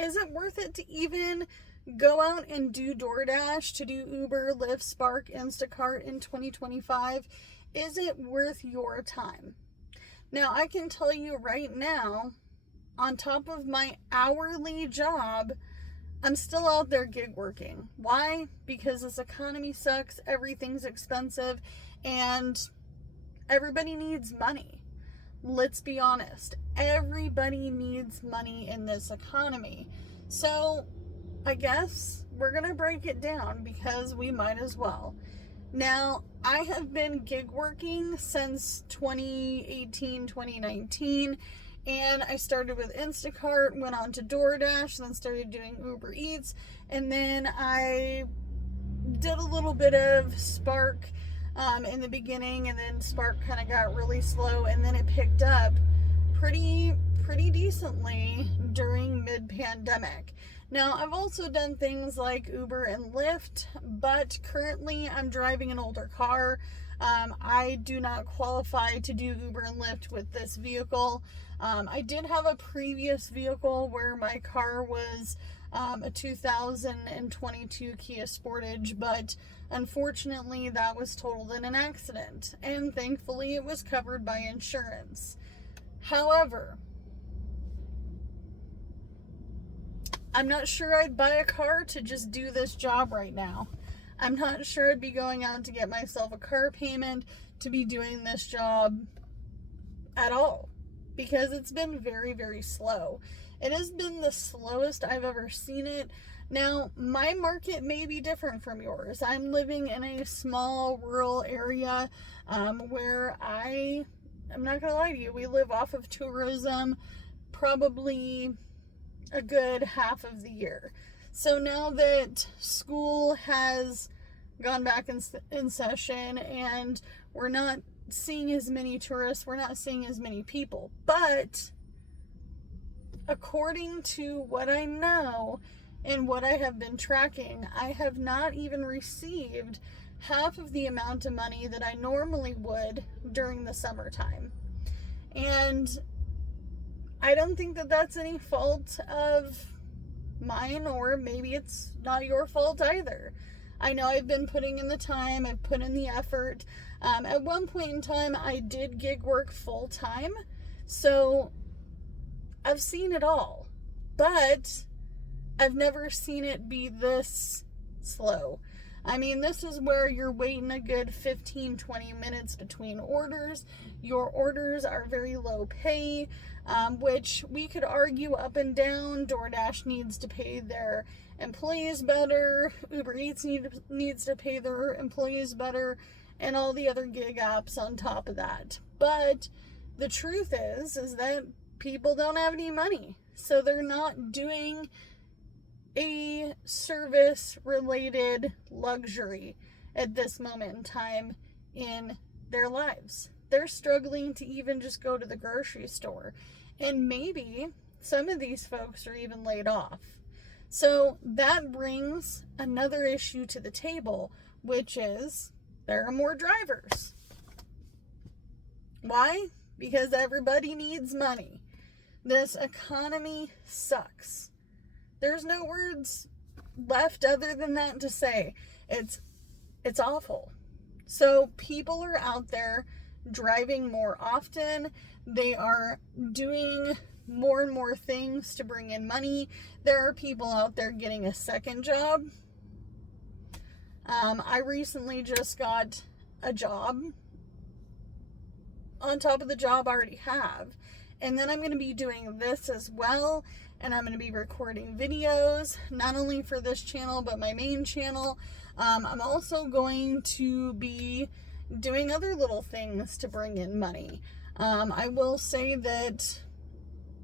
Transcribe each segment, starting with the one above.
is it worth it to even go out and do DoorDash, to do Uber, Lyft, Spark, Instacart in 2025? Is it worth your time? Now, I can tell you right now, on top of my hourly job, I'm still out there gig working. Why? Because this economy sucks, everything's expensive, and everybody needs money. Let's be honest. Everybody needs money in this economy. So, I guess we're going to break it down because we might as well. Now, I have been gig working since 2018, 2019. And I started with Instacart, went on to DoorDash, then started doing Uber Eats, and then I did a little bit of Spark in the beginning, and then Spark kind of got really slow, and then it picked up pretty decently during mid-pandemic. Now, I've also done things like Uber and Lyft, but currently I'm driving an older car. I do not qualify to do Uber and Lyft with this vehicle. I did have a previous vehicle where my car was a 2022 Kia Sportage, but unfortunately that was totaled in an accident, and thankfully it was covered by insurance. However, I'm not sure I'd buy a car to just do this job right now. I'm not sure I'd be going out to get myself a car payment to be doing this job at all, because it's been very slow. It has been the slowest I've ever seen it. Now, my market may be different from yours. I'm living in a small rural area where I'm not going to lie to you, we live off of tourism probably a good half of the year. So now that school has gone back in session and we're not seeing as many tourists, we're not seeing as many people. But according to what I know and what I have been tracking, I have not even received half of the amount of money that I normally would during the summertime. And I don't think that that's any fault of mine, or maybe it's not your fault either. I know I've been putting in the time, I've put in the effort. At one point in time, I did gig work full time, so I've seen it all, but I've never seen it be this slow. I mean, this is where you're waiting a good 15-20 minutes between orders. Your orders are very low pay, which we could argue up and down. DoorDash needs to pay their employees better. Uber Eats needs to pay their employees better, and all the other gig apps on top of that. But the truth is that people don't have any money, so they're not doing a service-related luxury at this moment in time in their lives. They're struggling to even just go to the grocery store. And maybe some of these folks are even laid off. So that brings another issue to the table, which is there are more drivers. Why? Because everybody needs money. This economy sucks. There's no words left other than that to say. It's awful. So people are out there driving more often. They are doing more and more things to bring in money. There are people out there getting a second job. I recently just got a job on top of the job I already have. And then I'm going to be doing this as well. And I'm going to be recording videos, not only for this channel, but my main channel. I'm also going to be doing other little things to bring in money. I will say that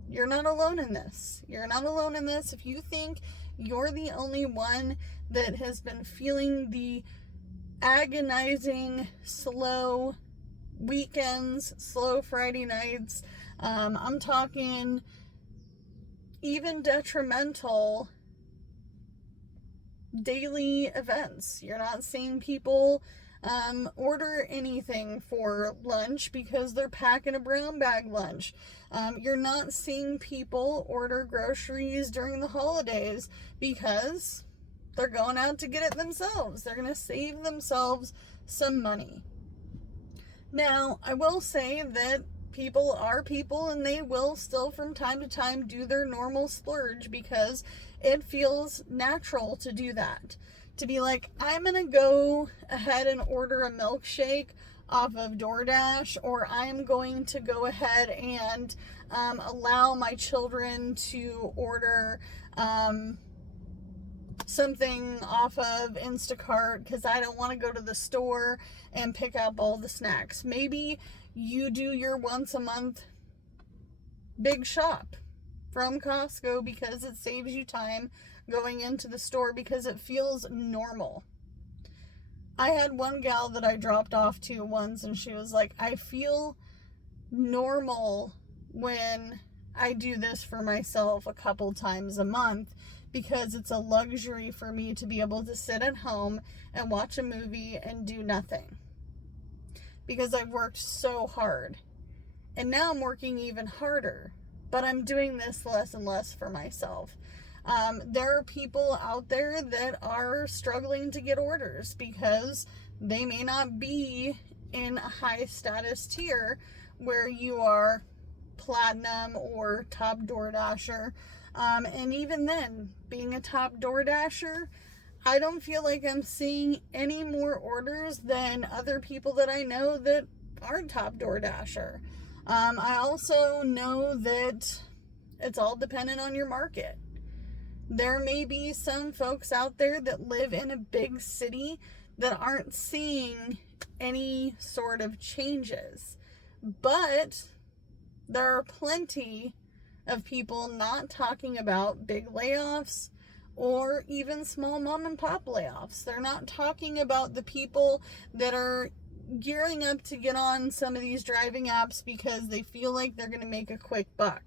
you're not alone in this. You're not alone in this. If you think you're the only one that has been feeling the agonizing, slow weekends, slow Friday nights, I'm talking even detrimental daily events. You're not seeing people order anything for lunch because they're packing a brown bag lunch. You're not seeing people order groceries during the holidays because they're going out to get it themselves. They're going to save themselves some money. Now, I will say that people are people, and they will still from time to time do their normal splurge because it feels natural to do that. To be like, I'm going to go ahead and order a milkshake off of DoorDash, or I'm going to go ahead and allow my children to order something off of Instacart because I don't want to go to the store and pick up all the snacks. Maybe you do your once a month big shop from Costco because it saves you time going into the store because it feels normal. I had one gal that I dropped off to once, and she was like, I feel normal when I do this for myself a couple times a month because it's a luxury for me to be able to sit at home and watch a movie and do nothing because I've worked so hard. And now I'm working even harder, but I'm doing this less and less for myself. There are people out there that are struggling to get orders because they may not be in a high status tier where you are platinum or top DoorDasher. And even then, being a top DoorDasher, I don't feel like I'm seeing any more orders than other people that I know that aren't top DoorDasher. I also know that it's all dependent on your market. There may be some folks out there that live in a big city that aren't seeing any sort of changes. But there are plenty of people not talking about big layoffs or even small mom and pop layoffs. They're not talking about the people that are gearing up to get on some of these driving apps because they feel like they're going to make a quick buck.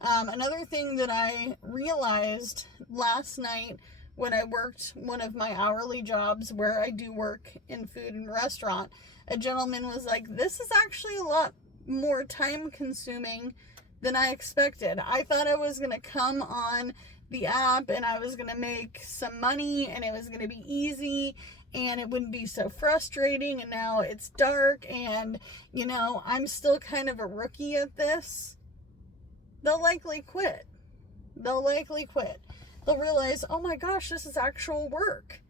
Another thing that I realized last night when I worked one of my hourly jobs where I do work in food and restaurant, a gentleman was like, this is actually a lot more time consuming than I expected. I thought I was going to come on the app and I was going to make some money and it was going to be easy and it wouldn't be so frustrating, and now it's dark and, I'm still kind of a rookie at this. They'll likely quit. They'll realize, oh my gosh, this is actual work.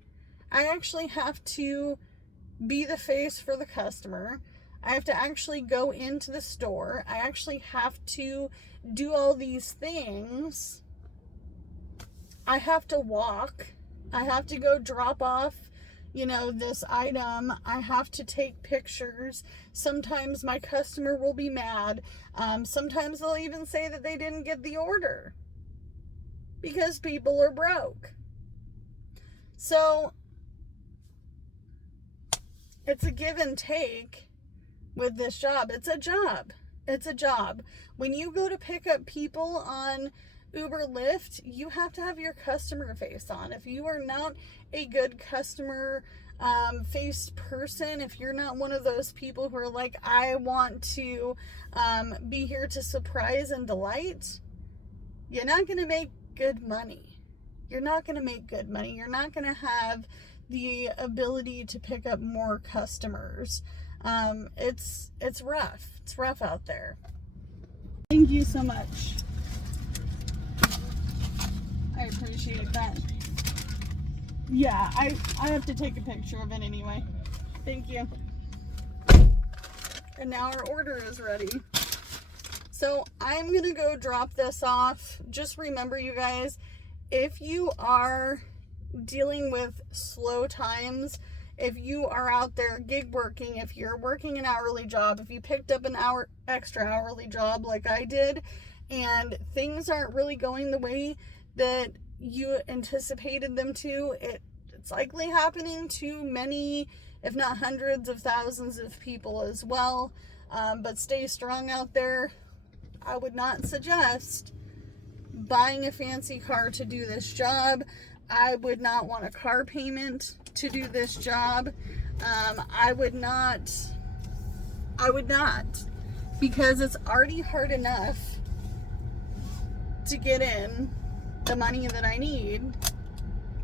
I actually have to be the face for the customer. I have to actually go into the store. I actually have to do all these things. I have to walk. I have to go drop off, this item. I have to take pictures. Sometimes my customer will be mad. Sometimes they'll even say that they didn't get the order because people are broke. So it's a give and take with this job. It's a job. When you go to pick up people on Uber, Lyft, you have to have your customer face on. If you are not a good customer faced person, if you're not one of those people who are like, I want to be here to surprise and delight, you're not going to make good money. You're not going to have the ability to pick up more customers. It's rough. It's rough out there. Thank you so much. I appreciate that. Yeah, I have to take a picture of it anyway. Thank you. And now our order is ready. So I'm going to go drop this off. Just remember, you guys, if you are dealing with slow times, if you are out there gig working, if you're working an hourly job, if you picked up an extra hourly job like I did, and things aren't really going the way that you anticipated them to, it's likely happening to many, if not hundreds of thousands of people as well. But stay strong out there. I would not suggest buying a fancy car to do this job. I would not want a car payment to do this job. I would not, because it's already hard enough to get in the money that I need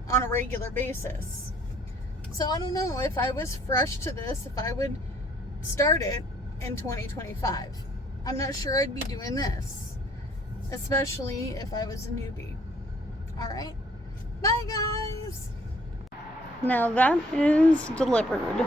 on a regular basis. So I don't know if I was fresh to this, if I would start it in 2025. I'm not sure I'd be doing this, especially if I was a newbie. All right, bye guys. Now that is delivered.